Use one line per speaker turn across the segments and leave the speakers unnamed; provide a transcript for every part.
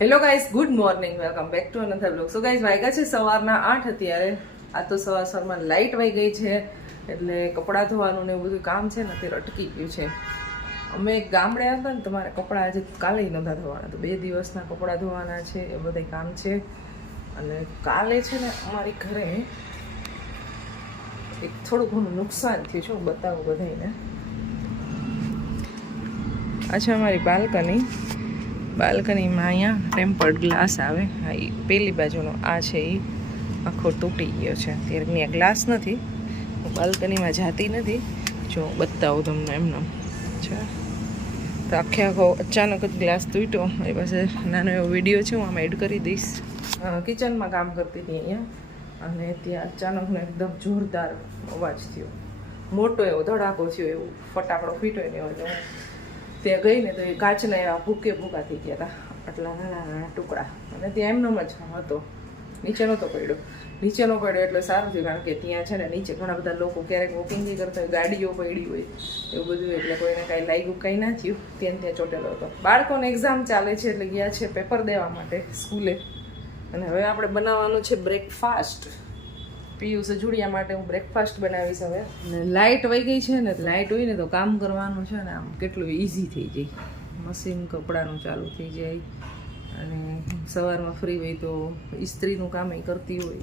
Hello guys good morning welcome back to અનંતર blog so guys વાગ્યા છે સવારના આઠ અત્યારે. આ તો સવાર સવારમાં લાઇટ વહી ગઈ છે, એટલે કપડાં ધોવાનું ને એવું બધું કામ છે ને તે અટકી ગયું છે. અમે ગામડે હતા ને, તમારે કપડાં આજે કાલે નહોતા ધોવાના. તો બે દિવસના કપડાં ધોવાના છે, એ બધે કામ છે. અને કાલે છે ને અમારી ઘરે એક થોડું ઘણું નુકસાન થયું છે, હું બતાવું બધાને આ છે અમારી બાલ્કની. બાલ્કનીમાં અહીંયા ટેમ્પર્ડ ગ્લાસ આવે. હા એ પેલી બાજુનો, આ છે એ આખો તૂટી ગયો છે. અત્યારે ત્યાં ગ્લાસ નથી, હું બાલ્કનીમાં જાતી નથી. જો, બતાવું તમને એમનો. છે તો આખે આખો અચાનક જ ગ્લાસ તૂટ્યો. મારી પાસે નાનો એવો વીડિયો છે, હું આમાં એડ કરી દઈશ. કિચનમાં કામ કરતી હતી અહીંયા. અને ત્યાં અચાનકનો એકદમ જોરદાર અવાજ થયો. મોટો એવો ધડાકો થયો, એવું ફટાકડો ફીટો ને એવો. ત્યાં ગઈ ને તો એ કાચના એવા ભૂકે ભૂકા થઈ ગયા હતા આટલા નાના નાના ટુકડા. અને ત્યાં એમનો જ હતો. નીચે નહોતો પડ્યો. નીચે નો પડ્યો એટલે સારું થયું કારણ કે ત્યાં છે ને નીચે ઘણા બધા લોકો ક્યારેક વોકિંગ કરતા હોય, ગાડીઓ પડી હોય, એવું બધું એટલે કોઈને કાંઈ લાગ્યું કંઈ ના થયું. ત્યાં ત્યાં ચોટેલો હતો. બાળકોને એક્ઝામ ચાલે છે એટલે ગયા છે પેપર દેવા માટે સ્કૂલે. અને હવે આપણે બનાવવાનું છે બ્રેકફાસ્ટ પિયુષ જુડિયા માટે હું બ્રેકફાસ્ટ બનાવીશ હવે. અને લાઇટ વહી ગઈ છે ને લાઇટ હોય ને તો કામ કરવાનું છે ને આમ કેટલું ઇઝી થઈ જાય. મશીન કપડાનું ચાલુ થઈ જાય. અને સવારમાં ફ્રી હોય તો ઇસ્ત્રીનું કામ એ કરતી હોય.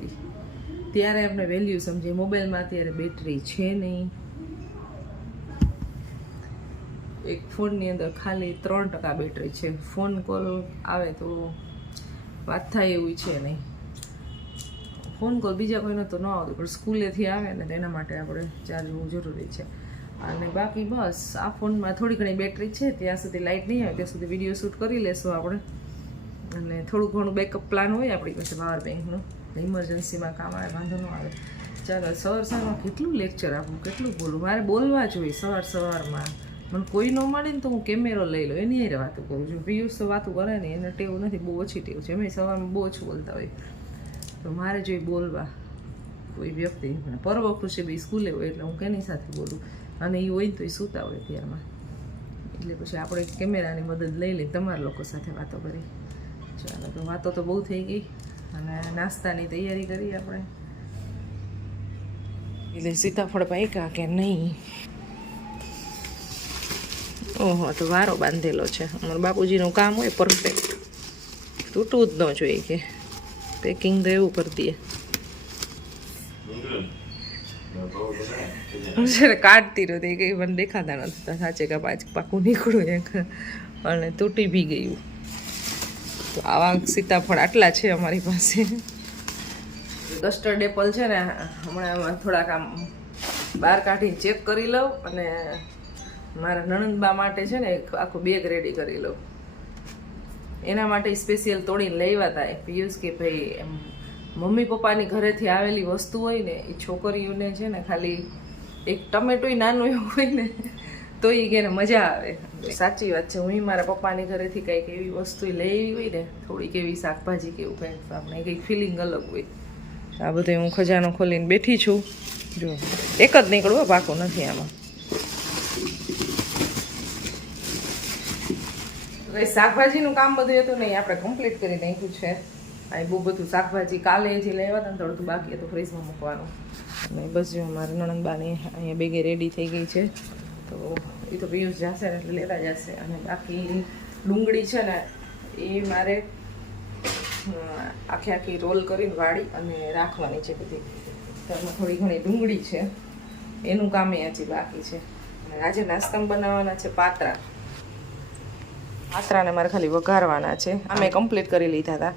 ત્યારે આપણે વેલ્યુ સમજીએ. મોબાઈલમાં અત્યારે બેટરી છે નહીં. એક ફોનની અંદર ખાલી ત્રણ ટકા બેટરી છે. ફોન કોલ આવે તો વાત થાય એવું છે નહીં. ફોન કોલ બીજા કોઈને તો ન આવતો. પણ સ્કૂલેથી આવે ને તેના માટે આપણે ચાર્જ હોવું જરૂરી છે. અને બાકી બસ, આ ફોનમાં થોડી ઘણી બેટરી છે, ત્યાં સુધી લાઇટ નહીં આવે, ત્યાં સુધી વીડિયો શૂટ કરી લેશું આપણે. અને થોડું ઘણું બેકઅપ પ્લાન હોય આપણી પાસે પાવર બેંકનું. ઇમરજન્સીમાં કામ આવે, વાંધો ન આવે. ચાલો, સવાર સવારમાં કેટલું લેક્ચર આપું, કેટલું બોલું? મારે બોલવા જોઈએ સવાર સવારમાં. મને કોઈ ન મળે ને તો હું કેમેરો લઈ લઉં. એની વાતો કરું છું. પિયુષ તો વાતું કરે ને એને ટેવ નથી, બહુ ઓછી ટેવ છે. એમ સવારમાં બહુ ઓછું બોલતા હોય. તો મારે જોઈએ બોલવા કોઈ વ્યક્તિ પર્વ ખુશી બી સ્કૂલે હોય એટલે હું કેની સાથે બોલું? અને એ હોય તો એ સૂતા હોય ત્યારમાં એટલે પછી આપણે કેમેરાની મદદ લઈ લઈ તમારા લોકો સાથે વાતો કરી. ચાલો, તો વાતો તો બહુ થઈ ગઈ. અને નાસ્તાની તૈયારી કરી આપણે. એટલે સીતાફળ પાક્યા કે નહીં? ઓહો, તો વારો બાંધેલો છે. અમારા બાપુજીનું કામ હોય પરફેક્ટ તૂટવું જ ન જોઈએ કે. પેકિંગ તો એવું કરી દઈએ હું છે ને કાઢતી રહી કંઈ મને દેખાતા નથી. સાચે કે પાછું પાકું નીકળું એક. અને તૂટી બી ગયું. તો આવા સીતાફળ આટલા છે અમારી પાસે. કસ્ટર્ડ એપલ છે ને હમણાં થોડાક આમ બહાર કાઢીને ચેક કરી લઉં અને મારા નણંદબા માટે છે ને એક આખું બેગ રેડી કરી લઉં. એના માટે સ્પેશિયલ તોડીને લેવા હતા પિયુષ કે ભાઈ એમ મમ્મી પપ્પાની ઘરેથી આવેલી વસ્તુ હોય ને એ છોકરીઓને છે ને ખાલી એક ટમેટોય નાનું એવું હોય ને, તો એ કે મજા આવે. સાચી વાત છે, હું મારા પપ્પાની ઘરેથી કંઈક એવી વસ્તુ લેવી હોય ને, થોડીક એવી શાકભાજી કે એવું કંઈક આપણે કંઈક ફિલિંગ અલગ હોય. આ બધું હું ખજાનો ખોલીને બેઠી છું. જો, એક જ નીકળવું પાકું નથી આમાં. શાકભાજીનું કામ બધું હતું નહીં આપણે કમ્પ્લીટ કરી નાખ્યું છે. આ બહુ બધું શાકભાજી કાલે જે લેવા હતા થોડું બાકી હતું ફ્રીજમાં મૂકવાનું. અને બસ જો મારા નણંદબાની અહીંયા બેગે રેડી થઈ ગઈ છે. તો એ તો પિયુષ જશે ને એટલે લેતા જશે. અને બાકી ડુંગળી છે ને એ મારે આખી આખી રોલ કરીને વાળી અને રાખવાની છે બધી. તો એમાં થોડી ઘણી ડુંગળી છે. એનું કામ એ હજી બાકી છે. અને આજે નાસ્તામાં બનાવવાના છે પાત્રા. પાત્રાને મારે ખાલી વઘારવાના છે. અમે કમ્પ્લીટ કરી લીધા હતા.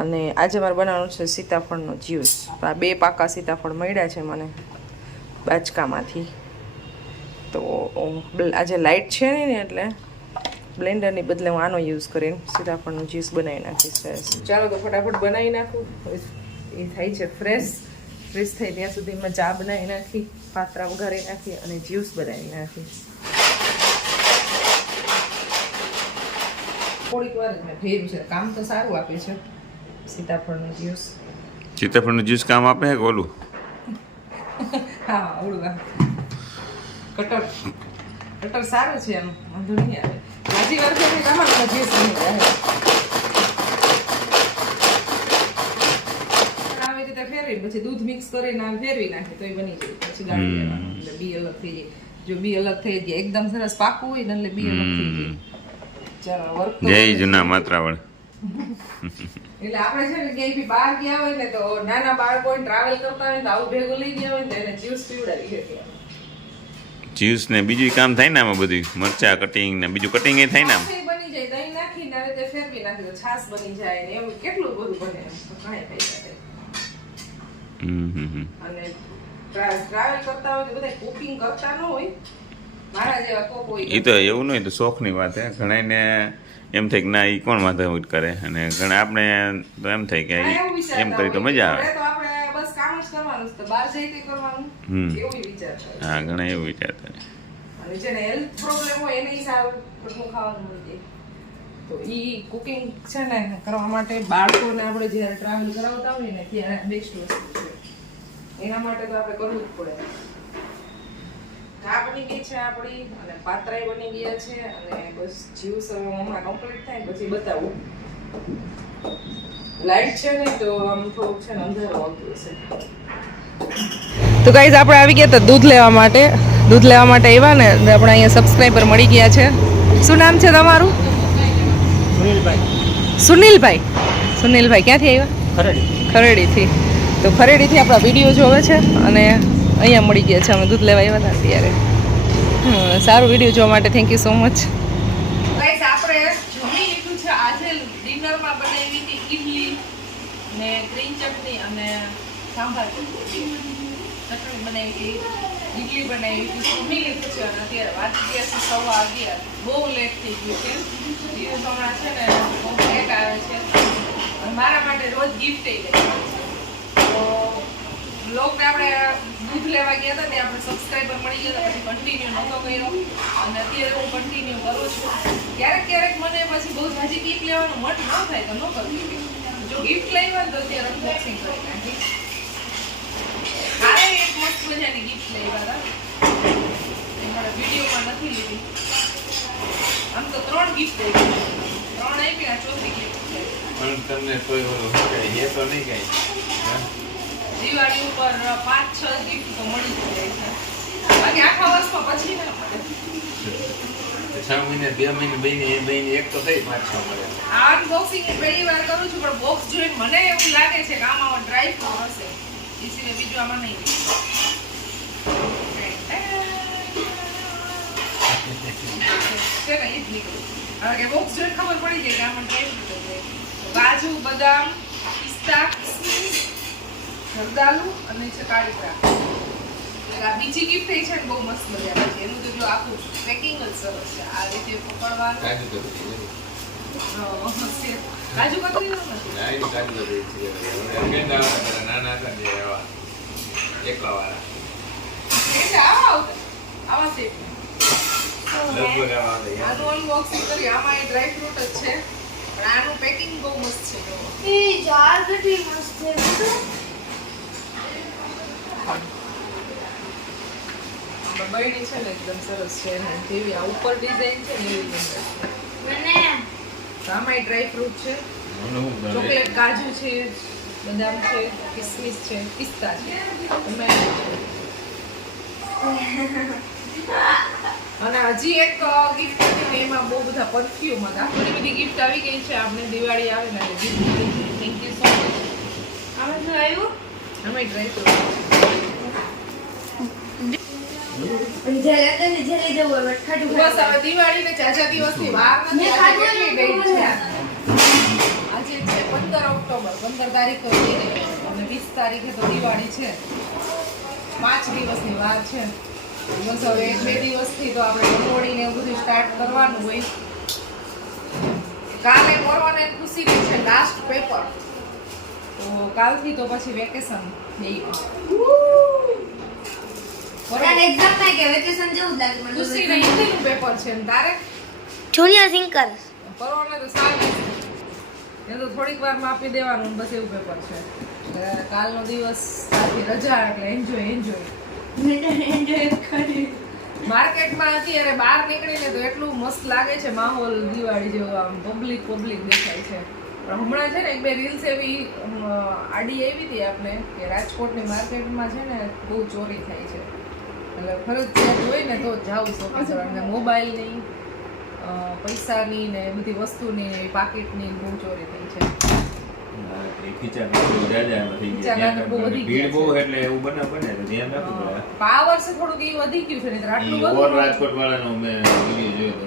અને આજે મારે બનાવવાનું છે સીતાફળનો જ્યુસ. આ બે પાકા સીતાફળ મળ્યા છે મને બાચકામાંથી તો આજે લાઇટ છે ને એટલે બ્લેન્ડરની બદલે હું આનો યુઝ કરીને સીતાફળનું જ્યુસ બનાવી નાખીશ. ચાલો તો ફટાફટ બનાવી નાખું. એ થાય છે ફ્રેશ ફ્રેશ થાય ત્યાં સુધીમાં ચા બનાવી નાખી, પાત્રા વઘારી નાખી અને જ્યુસ બનાવી નાખી. થોડીક વાર જ મેં ફેર્યું છે. કામ તો સારું આપે છે. સીતાફળનું જ્યુસ.
સીતાફળનું જ્યુસ કામ આપે કે ઓલું?
હા ઓળું ઓલું કટર. કટર સારું છે એમ. વાંધો નહીં આવે. હજી વાર ફેરી તમારું જ્યુસ નહીં આવે રીતે ફેરવી પછી દૂધ મિક્સ કરીને ફેરવી નાખે તો એ બની જાય. પછી ગાળી એટલે બી અલગ થઈ જાય. જો બી અલગ થઈ જાય એકદમ સરસ પાકું હોય ને એટલે બી અલગ થઈ જાય.
જય જૂના માત્રાવળ.
એટલે આપણે છે ને ક્યાંય બહાર ગયા હોય ને તો નાના બાળકો ટ્રાવેલ કરતા હોય તો આવું ભેગું લઈ ગયા હોય ને તો એને જ્યુસ પીવડાવી
જ્યુસ ને બીજું કામ થાય ને આમાં બધું મરચા કટિંગ ને બીજું કટિંગ એ થાય ને આમ?
બની જાય દહીં નાખી ને રીતે ફેરવી નાખી છાસ બની જાય ને એવું કેટલું બધું બને એમ પૈસા
હમ હમ હમ.
અને ટ્રાવેલ કરતા હોય તો બધા કુકિંગ કરતા ન હોય.
એ તો એવું નહીં તો શોખની વાત હે. ઘણાને એમ થાય કે ના એ કોણ માથાકૂટ કરે? અને ઘણા આપણે તો એમ થાય કે એમ કરી તો મજા આવે. હા ઘણા એવું વિચારતા
તો ઈ કુકિંગ છે ને કરવા માટે બાળકોને આપણે જ્યારે ટ્રાવેલ કરાવતા હોય ને ત્યારે બેસ્ટ વસ્તુ છે. એના માટે તો આપણે કરવું જ પડે. ચા બની ગઈ છે આપણી અને પાત્રાય બની ગયા છે અને બસ જીવ સર હમણાં કમ્પ્લીટ થાય પછી બતાવું. લાઈટ છે ને તો આમ થોડુંક છે ને અંધારું આવતું હશે. તો ગાઈઝ આપણે આવી ગયા હતા દૂધ લેવા માટે. દૂધ લેવા માટે આવ્યા ને આપણે અહીંયા સબસ્ક્રાઈબર મળી ગયા છે. શું નામ છે તમારું? સુનિલભાઈ. સુનિલભાઈ. ક્યાંથી આવ્યા? ખરેડીથી. તો ખરેડીથી આપણા વીડિયો જોવે છે અને અહીંયા મળી ગયા છે. અમે દૂધ લેવા આવ્યા હતા ત્યારે હમ, સારું વીડિયો જોવા માટે થેન્ક યુ સો મચ આપણે જમી લીધું છે. આજે ડિનરમાં બનાવી હતી ઈડલી ને ગ્રીન ચટણી અને સાંભાર. ચટણી બનાવી હતી. ઈડલી બનાવી હતી. જમી લીધું છે અને અત્યારે વાગી ગયા છે સવા અગિયાર બહુ લેટ થઈ ગયું છે. દિવસ હમણાં છે ને બહુ લેટ આવે છે. મારા માટે રોજ ગિફ્ટ લે તો લોકને આપણે દૂધ લેવા ગયા હતા ને આપણે સબસ્ક્રાઈબર મળી ગયા હતા પછી કન્ટિન્યુ નહોતો કર્યો. અને અત્યારે હું કન્ટિન્યુ કરું છું. ક્યારેક ક્યારેક મને પછી બહુ ભાજી ગિફ્ટ લેવાનું મન ન થાય તો ન કરવી જો ગિફ્ટ લઈ હોય તો અત્યારે અનબોક્સિંગ કરી નાખી હારે એક મસ્ત મજાની ગિફ્ટ લેવા હતા. મારા વિડીયોમાં નથી લીધી. આમ તો ત્રણ ગિફ્ટ આવી ત્રણ આપી આ ચોથી ગિફ્ટ
તમને કોઈ ઓલો એ તો નહીં કઈ.
દિવાળી ઉપર પાંચ છ ગિફ્ટ તો મળી જ જાય છે. બાકી આખા વર્ષમાં પછી ના મળે.
છ મહિને બે મહિને બે એ મહિને એક તો થઈ પાંચ છ મળે.
આ અનબોક્સિંગ પહેલી વાર કરું છું પણ બોક્સ જોઈને મને એવું લાગે છે કે આમાં ડ્રાય ફ્રૂટ હશે. એ સિવાય બીજું આમાં નહીં. છે ને એ હવે કે બોક્સ જોઈને ખબર પડી જાય કે આમાં ડ્રાય ફ્રૂટ હશે કાજુ બદામ પિસ્તા કિસમિસ જરદાલુ અને છે એટલે આ બીજી ગિફ્ટ છે ને બહુ મસ્ત મજાની છે. એનું તો જો આખું પેકિંગ જ સરસ છે. આ રીતે પકડવા
કાજુ કતરી
છે. કાજુ કતરી નથી.
કાજુ કતરી છે. કે આવા પેલા નાના હતા ને એવા. એકલા વાળા.
એટલે આવા આવતા. આવા સેટ. આનું અનબોક્સિંગ કરી આમાં એ ડ્રાય ફ્રૂટ જ છે. પણ આનું પેકિંગ બહુ મસ્ત છે.
એ જાર કેટલી મસ્ત છે. બધું.
છે ને એકદમ સરસ છે ને જેવી આ ઉપર ડિઝાઇન છે ને એવી
મને
સામાઈ ડ્રાય ફ્રૂટ છે? ચોકલેટ કાજુ છે બદામ છે કિસમિસ છે પિસ્તા છે. ટમેટો અને હજી એક ગિફ્ટ હતી ને એમાં બહુ બધા પરફ્યુમ હતા. ઘણી બધી ગિફ્ટ આવી ગઈ છે. આપણે દિવાળી આવે ને gift thank you so much
આમાં શું આવ્યું?
અમે ડ્રાય કર્યું
ને
ને વાર નથી આજે
ખાધું
કેટલી
ને
ગઈ છે. આજે છે પંદર ઓક્ટોબર પંદર તારીખ તો થઈ ગઈ અને વીસ તારીખે તો દિવાળી છે. પાંચ દિવસની વાર છે. બસ હવે બે દિવસથી તો આપણે રંગોળી ને એવું બધું સ્ટાર્ટ કરવાનું હોય. કાલે કરવાને ખુશી છે લાસ્ટ પેપર તો કાલથી તો પછી વેકેશન થઈ
પોતાને exam માં કે vacation જેવું જ લાગે મને તો
ખુશી ને પેપર છે ને તારે?
જુનિયર
તો સારું એ તો થોડીક વારમાં આપી દેવાનું બસ એવું પેપર છે. કાલનો દિવસ રજા એટલે એન્જોય એન્જોય
એન્જોય કરી.
માર્કેટમાં અત્યારે બહાર નીકળીને તો એટલું મસ્ત લાગે છે માહોલ દિવાળી જેવો આમ પબ્લિક પબ્લિક દેખાય છે. પણ હમણાં છે ને એક બે રીલ્સ એવી આડી આવી હતી આપણે કે રાજકોટની માર્કેટમાં છે ને બહુ ચોરી થાય છે. એટલે ફરજિયાત હોય ને તો જ જાવું શોપિંગ કરવા મોબાઈલની પૈસાની ને બધી વસ્તુની ને પાકીટની બહુ ચોરી થઈ છે.
એ. એટલે
એ
રાજકોટ વાળાનો મેં જોયો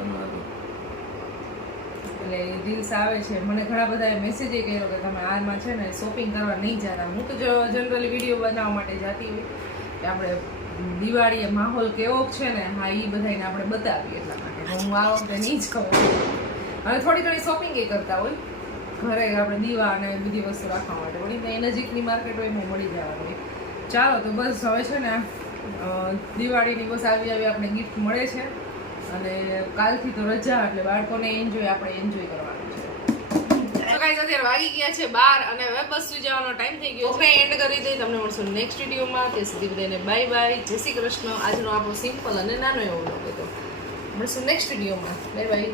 રીલ્સ આવે છે. મને ઘણા બધા મેસેજ કર્યો કે તમે આમાં છે ને શોપિંગ કરવા નહીં જતા હું તો જનરલી વીડિયો બનાવવા માટે જતી હોય કે આપણે દિવાળીએ માહોલ કેવો છે ને, હા એ બધાને આપણે બતાવીએ એટલા માટે. હું આ વખતે નહીં જ કહું. અને થોડી ઘણી શોપિંગ એ કરતા હોય. ઘરે આપણે દીવા અને બધી વસ્તુ રાખવા માટે. વળી ત્યાં નજીકની માર્કેટ હોય એમાં મળી જવાનું હોય ચાલો, તો બસ હવે છે ને દિવાળીની બસ આવી આવી આપણે ગિફ્ટ મળે છે. અને કાલથી તો રજા, એટલે બાળકોને એન્જોય આપણે એન્જોય કરવાનું. અત્યારે વાગી ગયા છે બાર અને હવે બસ સુઈ જવાનો ટાઈમ થઈ ગયો છે. એન્ડ કરી દઈ તમને મળશું નેક્સ્ટ વિડીયોમાં તે સુધી બધાને બાય બાય જય શ્રી કૃષ્ણ. આજનો આપણો સિમ્પલ અને નાનો એવો લોકો હતો. મળશું નેક્સ્ટ વિડીયોમાં બાય બાય